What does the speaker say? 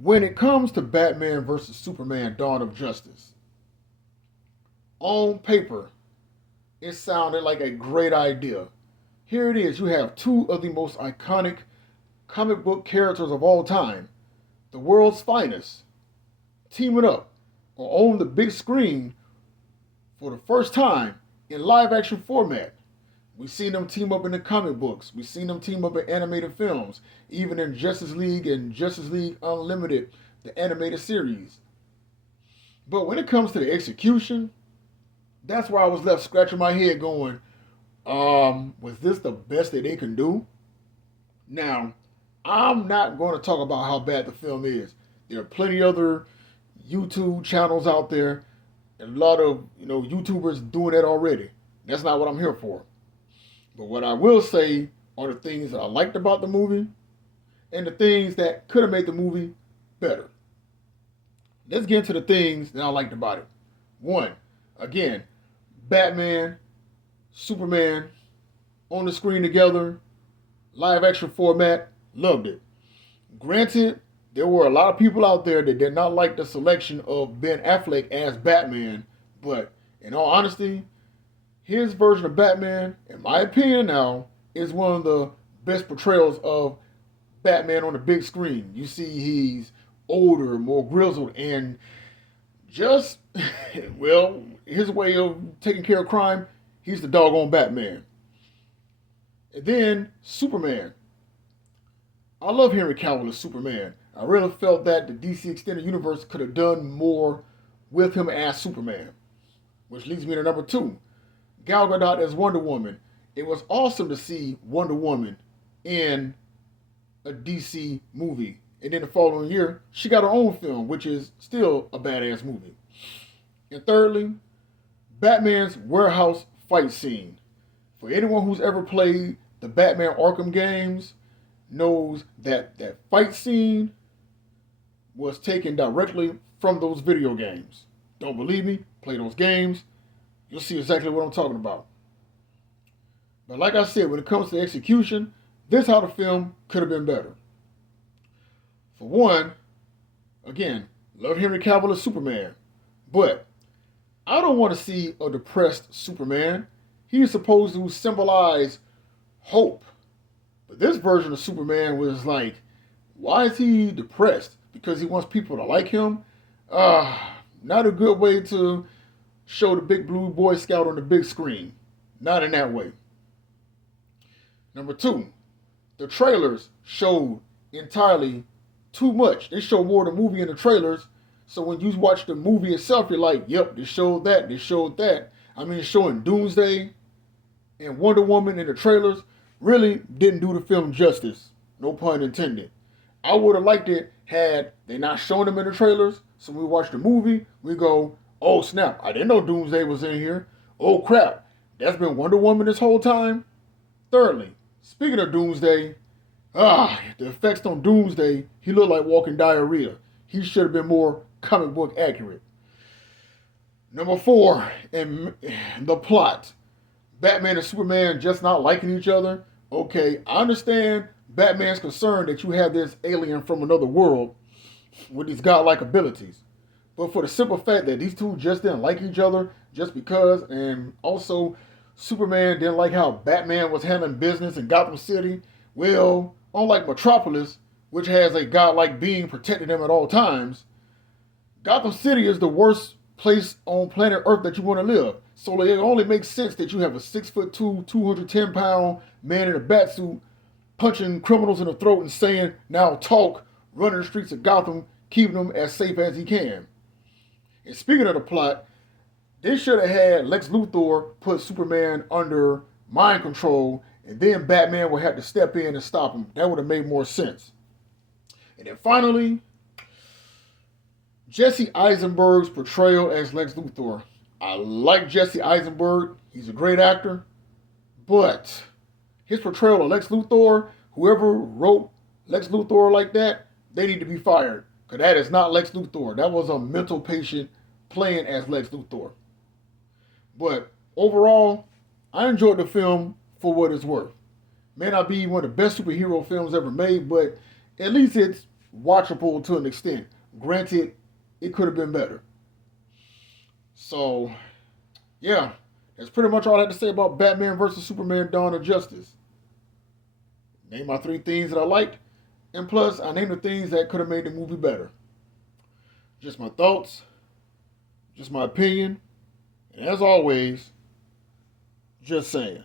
When it comes to Batman versus Superman Dawn of Justice, on paper, it sounded like a great idea. Here it is. You have two of the most iconic comic book characters of all time, the world's finest, teaming up on the big screen for the first time in live action format. We've seen them team up in the comic books. We've seen them team up in animated films, even in Justice League and Justice League Unlimited, the animated series. But when it comes to the execution, that's where I was left scratching my head going, was this the best that they can do? Now, I'm not going to talk about how bad the film is. There are plenty other YouTube channels out there, and a lot of YouTubers doing that already. That's not what I'm here for. But what I will say are the things that I liked about the movie and the things that could have made the movie better. Let's get into the things that I liked about it. One, again, Batman, Superman on the screen together, live action format, loved it. Granted, there were a lot of people out there that did not like the selection of Ben Affleck as Batman, but in all honesty, his version of Batman, in my opinion now, is one of the best portrayals of Batman on the big screen. You see he's older, more grizzled, and just, well, his way of taking care of crime, he's the doggone Batman. And then Superman. I love Henry Cavill as Superman. I really felt that the DC Extended Universe could have done more with him as Superman. Which leads me to number two, Gal Gadot as Wonder Woman. It was awesome to see Wonder Woman in a DC movie. And then the following year, she got her own film, which is still a badass movie. And thirdly, Batman's warehouse fight scene. For anyone who's ever played the Batman Arkham games, knows that that fight scene was taken directly from those video games. Don't believe me? Play those games. You'll see exactly what I'm talking about. But like I said, when it comes to execution, this is how the film could have been better. For one, again, love Henry Cavill as Superman, but I don't want to see a depressed Superman. He is supposed to symbolize hope. But this version of Superman was like, why is he depressed? Because he wants people to like him? Not a good way to show the big blue Boy Scout on the big screen. Not in that way. Number two, the trailers showed entirely too much. They show more of the movie in the trailers. So when you watch the movie itself, you're like, yep, they showed that, they showed that. I mean, showing Doomsday and Wonder Woman in the trailers really didn't do the film justice. No pun intended. I would have liked it had they not shown them in the trailers. So when we watch the movie, we go, oh snap, I didn't know Doomsday was in here. Oh crap, that's been Wonder Woman this whole time. Thirdly, speaking of Doomsday, the effects on Doomsday, he looked like walking diarrhea. He should have been more comic book accurate. Number four, and the plot. Batman and Superman just not liking each other. Okay, I understand Batman's concerned that you have this alien from another world with these godlike abilities. But for the simple fact that these two just didn't like each other just because, and also Superman didn't like how Batman was handling business in Gotham City, well, unlike Metropolis, which has a godlike being protecting them at all times, Gotham City is the worst place on planet Earth that you want to live. So it only makes sense that you have a 6'2", 210-pound man in a batsuit punching criminals in the throat and saying, now talk, running the streets of Gotham, keeping them as safe as he can. And speaking of the plot, they should have had Lex Luthor put Superman under mind control, and then Batman would have to step in and stop him. That would have made more sense. And then finally, Jesse Eisenberg's portrayal as Lex Luthor. I like Jesse Eisenberg. He's a great actor. But his portrayal of Lex Luthor, whoever wrote Lex Luthor like that, they need to be fired. Because that is not Lex Luthor. That was a mental patient playing as Lex Luthor. But overall, I enjoyed the film for what it's worth. May not be one of the best superhero films ever made, but at least it's watchable to an extent. Granted, it could have been better. So, yeah, that's pretty much all I had to say about Batman versus Superman: Dawn of Justice. Name my three things that I liked, and plus, I named the things that could have made the movie better. Just my thoughts, just my opinion, and as always, just saying.